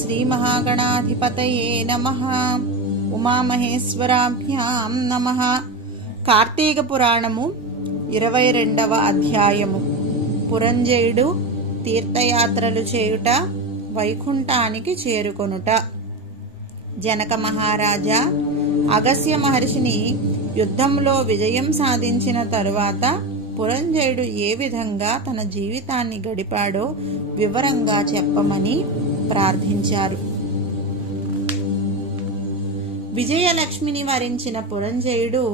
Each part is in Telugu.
శ్రీమహాగణాధిపతయే నమః. ఉమామహేశ్వరాభ్యాం నమః. కార్తీక పురాణము 22వ అధ్యాయము. పురంజయుడు తీర్థయాత్రలు చేయుట, వైకుంఠానికి చేరుకొనుట. జనక మహారాజా అగస్త్య మహర్షిని యుద్ధంలో విజయం సాధించిన తరువాత పురంజయుడు ఏ విధంగా తన జీవితాన్ని గడిపాడో వివరంగా చెప్పమని ప్రార్థించారు. విజయలక్ష్మిని వరించిన పురంజయుడు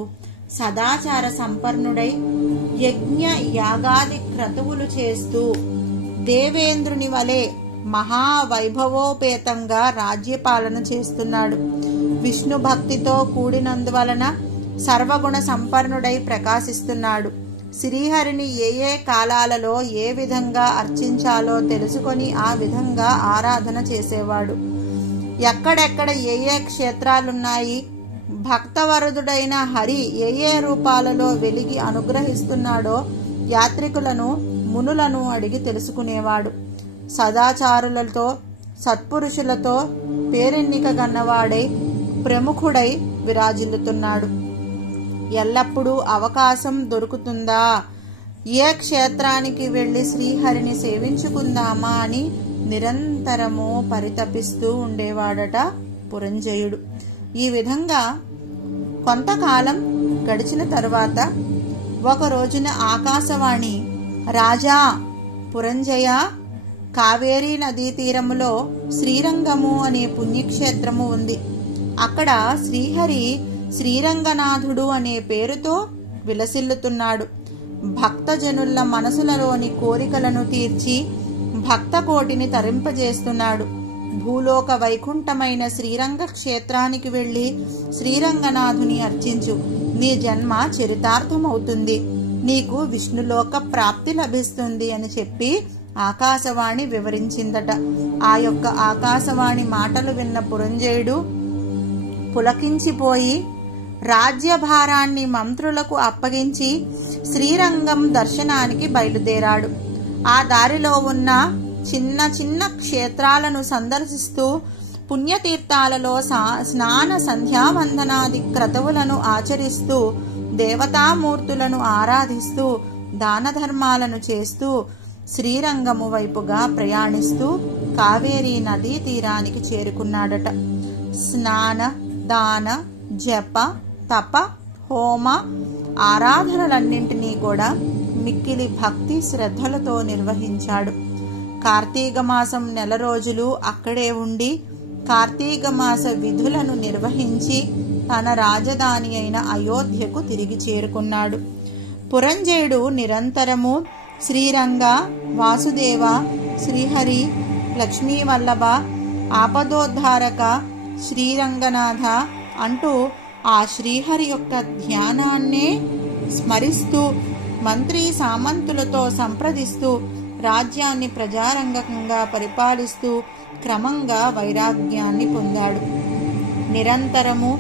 సదాచార సంపన్నుడై యజ్ఞ యాగాది క్రతువులు చేస్తూ దేవేంద్రుని వలె మహావైభవోపేతంగా రాజ్యపాలన చేస్తున్నాడు. విష్ణు భక్తితో కూడినందువలన సర్వగుణ సంపన్నుడై ప్రకాశిస్తున్నాడు. శ్రీహరిని ఏ కాలాలలో ఏ విధంగా అర్చించాలో తెలుసుకొని ఆ విధంగా ఆరాధన చేసేవాడు. ఎక్కడెక్కడ ఏ క్షేత్రాలున్నాయి, భక్తవరదుడైన హరి ఏ రూపాలలో వెలిగి అనుగ్రహిస్తున్నాడో యాత్రికులను మునులను అడిగి తెలుసుకునేవాడు. సదాచారులతో సత్పురుషులతో పేరెన్నిక గన్నవాడై ప్రముఖుడై విరాజిల్లుతున్నాడు. ఎల్లప్పుడూ అవకాశం దొరుకుతుందా, ఏ క్షేత్రానికి వెళ్లి శ్రీహరిని సేవించుకుందామా అని నిరంతరము పరితపిస్తూ ఉండేవాడట పురంజయుడు. ఈ విధంగా కొంతకాలం గడిచిన తరువాత ఒక రోజున ఆకాశవాణి, రాజా పురంజయ, కావేరీ నదీ తీరములో శ్రీరంగము అనే పుణ్యక్షేత్రము ఉంది. అక్కడ శ్రీహరి శ్రీరంగనాథుడు అనే పేరుతో విలసిల్లుతున్నాడు. భక్తజనుల మనసులలోని కోరికలను తీర్చి భక్త కోటిని తరింపజేస్తున్నాడు. భూలోక వైకుంఠమైన శ్రీరంగ క్షేత్రానికి వెళ్లి శ్రీరంగనాథుని అర్చించు, నీ జన్మ చరితార్థమవుతుంది, నీకు విష్ణులోక ప్రాప్తి లభిస్తుంది అని చెప్పి ఆకాశవాణి వివరించిందట. ఆ యొక్క ఆకాశవాణి మాటలు విన్న పురంజయుడు పులకించిపోయి రాజ్యభారాన్ని మంత్రులకు అప్పగించి శ్రీరంగం దర్శనానికి బయలుదేరాడు. ఆ దారిలో ఉన్న చిన్న చిన్న క్షేత్రాలను సందర్శిస్తూ పుణ్యతీర్థాలలో స్నాన సంధ్యావందనాది క్రతువులను ఆచరిస్తూ దేవతామూర్తులను ఆరాధిస్తూ దాన ధర్మాలను చేస్తూ శ్రీరంగము వైపుగా ప్రయాణిస్తూ కావేరీ నదీ తీరానికి చేరుకున్నాడట. స్నాన దాన జప తప హోమ ఆరాధనలన్నింటినీ కూడా మిక్కిలి భక్తి శ్రద్ధలతో నిర్వహించాడు. కార్తీక మాసం నెల రోజులు అక్కడే ఉండి కార్తీక మాస విధులను నిర్వహించి తన రాజధాని అయిన అయోధ్యకు తిరిగి చేరుకున్నాడు. పురంజయుడు నిరంతరము శ్రీరంగ, వాసుదేవ, శ్రీహరి, లక్ష్మీవల్లభ, ఆపదోద్ధారక, శ్రీరంగనాథ అంటూ ఆ శ్రీహరి యొక్క ధ్యానాన్నే స్మరిస్తూ మంత్రి సామంతులతో సంప్రదిస్తూ రాజ్యాన్ని ప్రజారంగంగా పరిపాలిస్తూ క్రమంగా వైరాగ్యాన్ని పొందాడు. నిరంతరము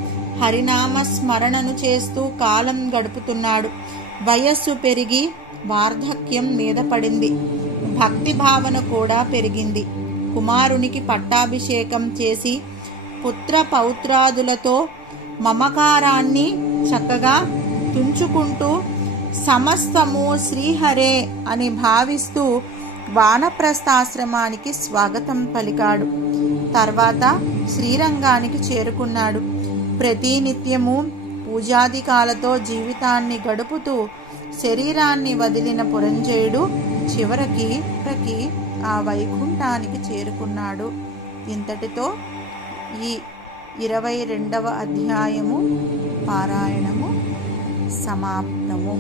హరినామ స్మరణను చేస్తూ కాలం గడుపుతున్నాడు. వయస్సు పెరిగి వార్ధక్యం మీద పడింది. భక్తి భావన కూడా పెరిగింది. కుమారునికి పట్టాభిషేకం చేసి పుత్ర పౌత్రాదులతో మమకారాన్ని చక్కగా తుంచుకుంటూ సమస్తము శ్రీహరే అని భావిస్తూ వానప్రస్థాశ్రమానికి స్వాగతం పలికాడు. తర్వాత శ్రీరంగానికి చేరుకున్నాడు. ప్రతినిత్యము పూజాదికాలతో జీవితాన్ని గడుపుతూ శరీరాన్ని వదిలిన పురంజయుడు చివరికి ఆ వైకుంఠానికి చేరుకున్నాడు. ఇంతటితో ఈ 22వ అధ్యాయము పారాయణము సమాప్తము.